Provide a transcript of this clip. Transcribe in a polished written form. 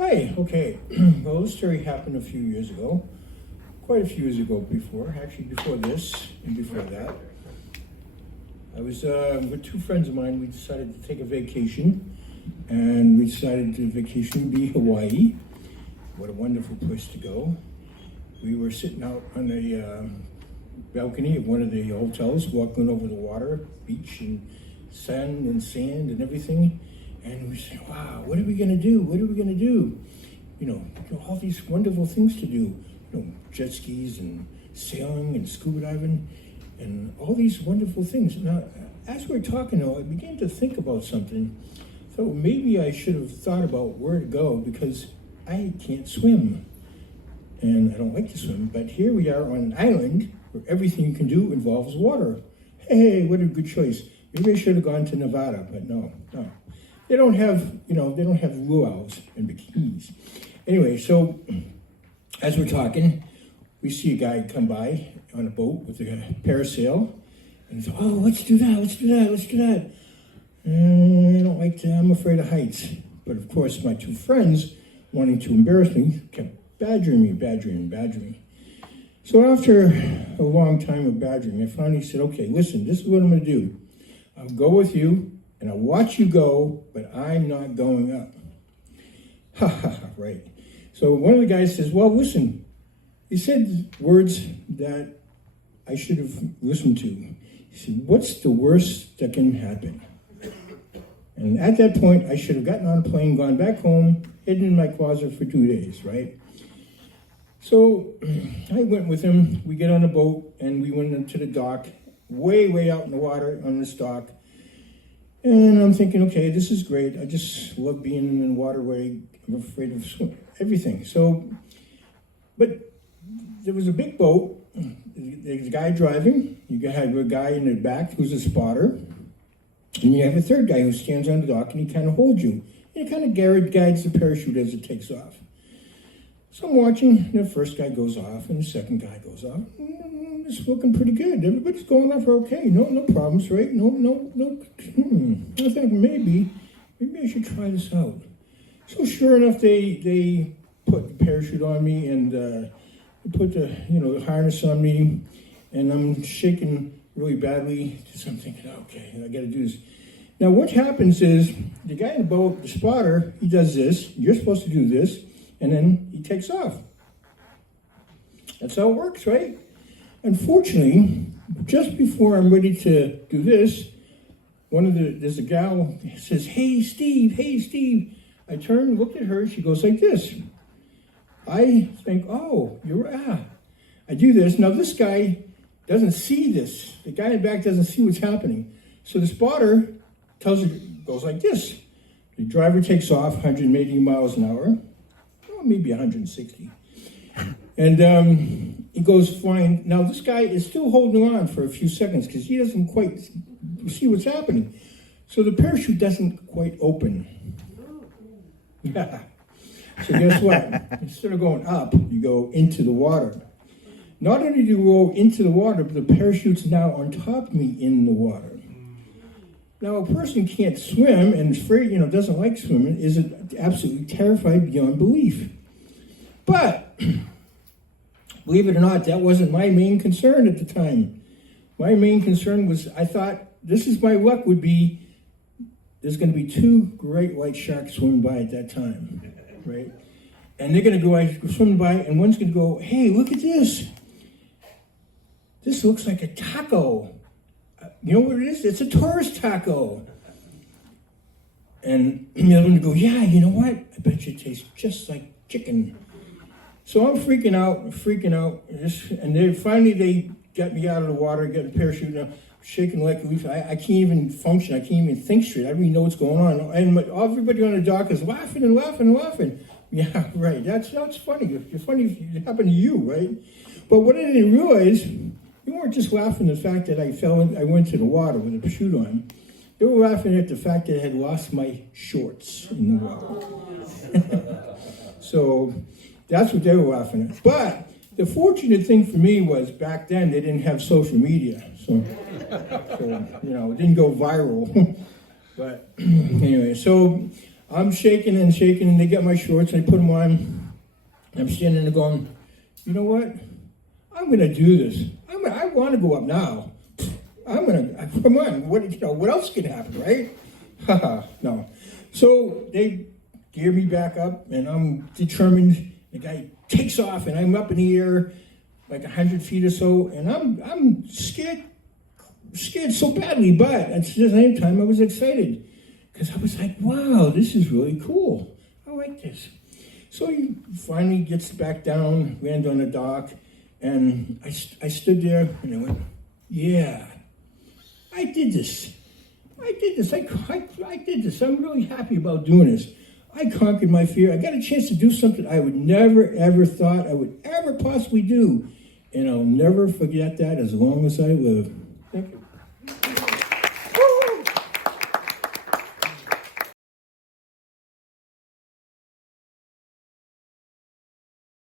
Hi, okay. Well, this story happened a few years ago. Quite a few years ago before, actually before this and before that. I was with two friends of mine. We decided to take a vacation, and we decided the vacation would be Hawaii. What a wonderful place to go. We were sitting out on the balcony of one of the hotels, walking over the water, beach and sun and sand and everything. And we said, wow, what are we gonna do? What are we gonna do? You know, all these wonderful things to do. Jet skis and sailing and scuba diving and all these wonderful things. Now, as we're talking though, I began to think about something. Thought maybe I should have thought about where to go because I can't swim. And I don't like to swim, but here we are on an island where everything you can do involves water. Hey, what a good choice. Maybe I should have gone to Nevada, but no. They don't have, they don't have luau's and bikinis. Anyway, so as we're talking, we see a guy come by on a boat with a parasail, and he's, oh, let's do that. And I don't like that, I'm afraid of heights. But of course, my two friends, wanting to embarrass me, kept badgering me. So after a long time of badgering, I finally said, okay, listen, this is what I'm gonna do. I'll go with you, and I'll watch you go, but I'm not going up. Ha ha ha, right. So one of the guys says, well, listen, he said words that I should have listened to. He said, what's the worst that can happen? And at that point, I should have gotten on a plane, gone back home, hidden in my closet for 2 days, right? So I went with him. We get on the boat, and we went into the dock, way out in the water on this dock. And I'm thinking, okay, this is great. I just love being in the waterway. I'm afraid of swimming, everything. So, but there was a big boat. There's a guy driving. You have a guy in the back who's a spotter. And you have a third guy who stands on the dock and he kind of holds you. And he kind of guides the parachute as it takes off. So I'm watching, and the first guy goes off and the second guy goes off. It's looking pretty good. Everybody's going off okay. No problems, right? No. I think maybe I should try this out. So sure enough, they put the parachute on me and they put the harness on me, and I'm shaking really badly. So I'm thinking, okay, I got to do this. Now what happens is the guy in the boat, the spotter, he does this. You're supposed to do this, and then he takes off. That's how it works, right? Unfortunately, just before I'm ready to do this, there's a gal says, hey, Steve. I turn and look at her, she goes like this. I think, I do this. Now this guy doesn't see this. The guy in the back doesn't see what's happening. So the spotter goes like this. The driver takes off 180 miles an hour, maybe 160. And he goes flying. Now this guy is still holding on for a few seconds because he doesn't quite see what's happening. So the parachute doesn't quite open. Yeah. So guess what? Instead of going up, you go into the water. Not only do you go into the water, but the parachute's now on top of me in the water. Now a person can't swim and is afraid, doesn't like swimming, is absolutely terrified beyond belief. But believe it or not, that wasn't my main concern at the time. My main concern was, I thought, my luck would be, there's going to be two great white sharks swimming by at that time, right? And they're going to go swimming by, and one's going to go, hey, look at this. This looks like a taco. You know what it is? It's a tourist taco. And the other one would go, yeah, you know what? I bet you it tastes just like chicken. So I'm freaking out, and they got me out of the water, got a parachute, shaking like a leaf. I can't even function, I can't even think straight. I don't even know what's going on. And everybody on the dock is laughing. Yeah, right, that's funny. It's funny if it happened to you, right? But what I didn't realize, they weren't just laughing at the fact that I went to the water with a parachute on. They were laughing at the fact that I had lost my shorts in the water. So that's what they were laughing at. But the fortunate thing for me was back then they didn't have social media. So it didn't go viral. But anyway, so I'm shaking and shaking, and they get my shorts, and I put them on. I'm standing there going, you know what? I'm going to do this. I want to go up now. Come on, what else can happen, right? Haha, no. So they gear me back up, and I'm determined. The guy takes off, and I'm up in the air like 100 feet or so, and I'm scared so badly, but at the same time I was excited because I was like, wow, this is really cool. I like this. So he finally gets back down, land on the dock, and I stood there and I went, yeah, I did this. I did this. I did this. I'm really happy about doing this. I conquered my fear. I got a chance to do something I would never, ever thought I would ever possibly do. And I'll never forget that as long as I live.